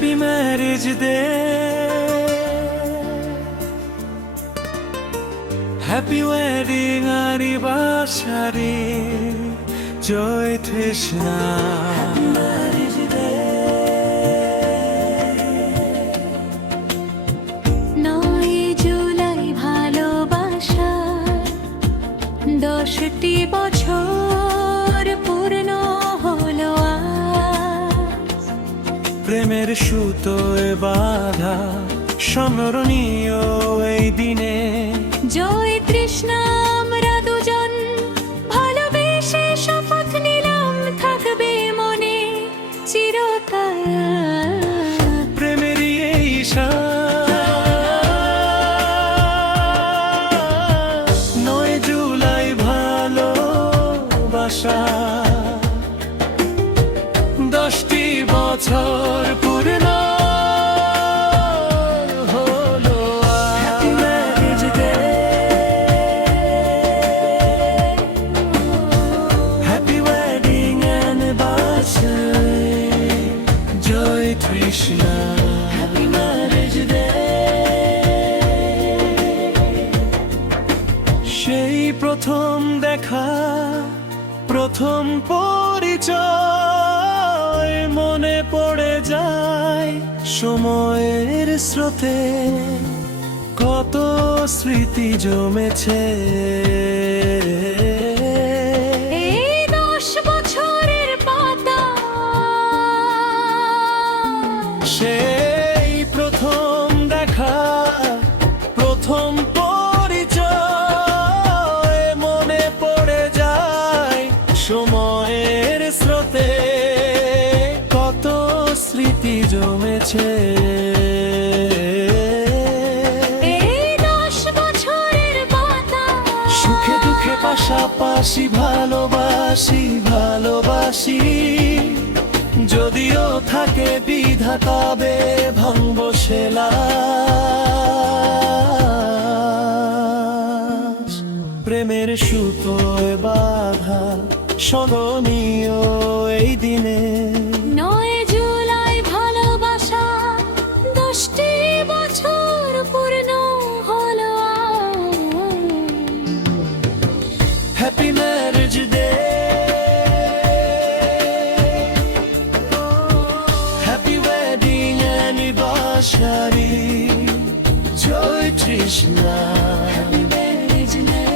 Happy Marriage Day, Happy Wedding Anniversary, Joy Trishna. Happy Marriage Day. 9 July ভালোবাসার 10টি বছর পূর্ণ হলো আজ। প্রেমের সুতোয় বাঁধা স্মরণীয় এই দিনে জয় তৃষ্ণা আমরা দুজন ভালোবেসে শপথ নিলাম থাকবে মনে চিরকাল। প্রেমেরই এই শ্বাস 9 জুলাই ভালোবাসা 10টি বছর পূর্ণ হলো আজ। Happy Marriage Day, Happy Wedding Anniversary, Joy Trishna. Happy Marriage Day. সেই প্রথম দেখা, প্রথম পরিচয় মনে পড়ে যায় সময়ের স্রোতে, কত স্মৃতি জমেছে। এই 10 বছরের পাতা সেই প্রথম দেখা, প্রথম পরিচয় মনে পড়ে যায় সময়ের স্রোতে, কত স্মৃতি জমেছে। এই 10 বছরের পাতা সুখে দুঃখে পাশাপাশি ভালোবাসি ভালোবাসি, যদিও থাকে বিধা তবে ভাঙব সে লাশ। প্রেমের সুতোয় বাঁধা স্মরণীয় এই দিনে 9 জুলাই ভালোবাসা 10টি বছর পূর্ণ হলো আজ। Happy Marriage Day, Happy Wedding Anniversary, Joy Trishna. Happy Marriage Day.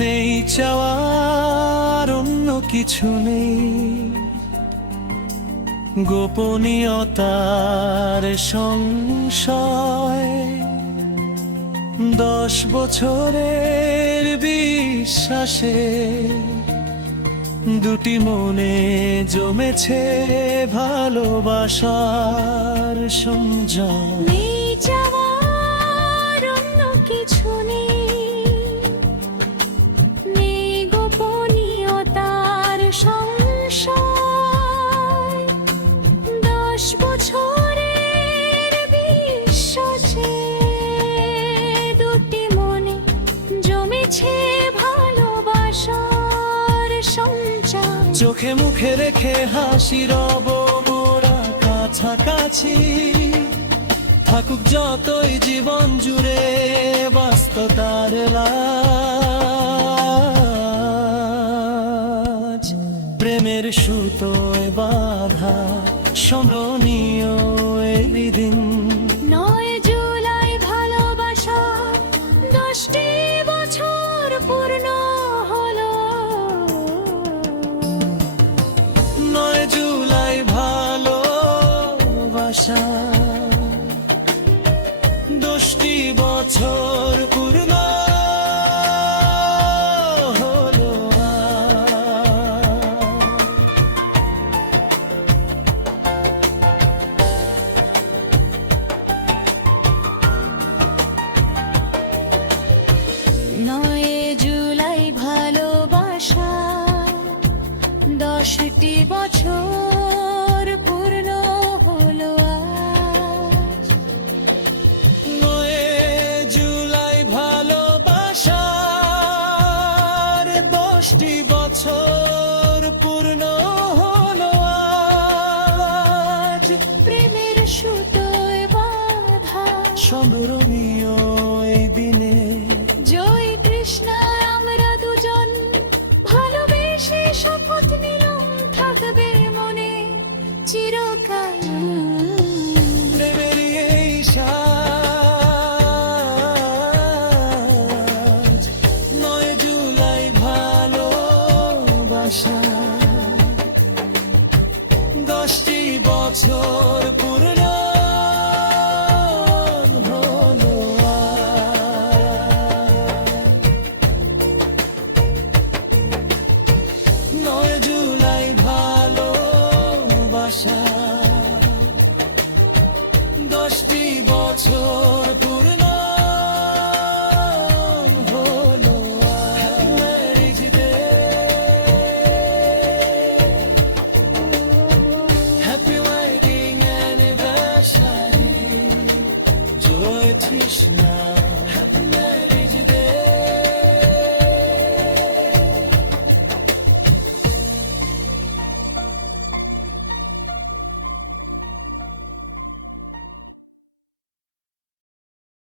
নেই চাওয়ার অন্য কিছু নেই, গোপনীয়তার সংশয়, 10 বছরের বিশ্বাসে দুটি মনে জমেছে ভালোবাসার সংযম। নেই যাওয়ার অন্য কিছু নেই, নেই গোপনীয়তার সংশয়, 10 বছরের বিশ্বাসে দুটি মনে জমেছে ভালোবাসার সঞ্চার। চোখে মুখে রেখে হাসি রব মোরা কাছাকাছি, থাকুক যতই জীবন জুড়ে বাস্ততার লাজ। প্রেমের সুতোয় বাঁধা স্মরণীয় এই দিন 9 জুলাই ভালোবাসা 10টি বছর পূর্ণ হলো। 9 জুলাই ভালোবাসা 10টি বছর পূর্ণ হলো আজ। 10টি বছর পূর্ণ হলো আজ। 9 জুলাই ভালোবাসার 10টি বছর পূর্ণ হলো আজ। প্রেমের সুতোয় বাঁধা স্মরণীয় এই দিনে জয় কৃষ্ণা আমরা দুজন ভালোবেসে শপথ নিলাম থাকবে মনে চিরকাল। প্রেমের এই সাজ 9 জুলাই ভালোবাসা 10টি বছর পূর্ণ হলো আজ। 9 জুলাই ভালোবাসা 10টি বছর পূর্ণ হলো marriage day happy wedding anniversary Joy Krishna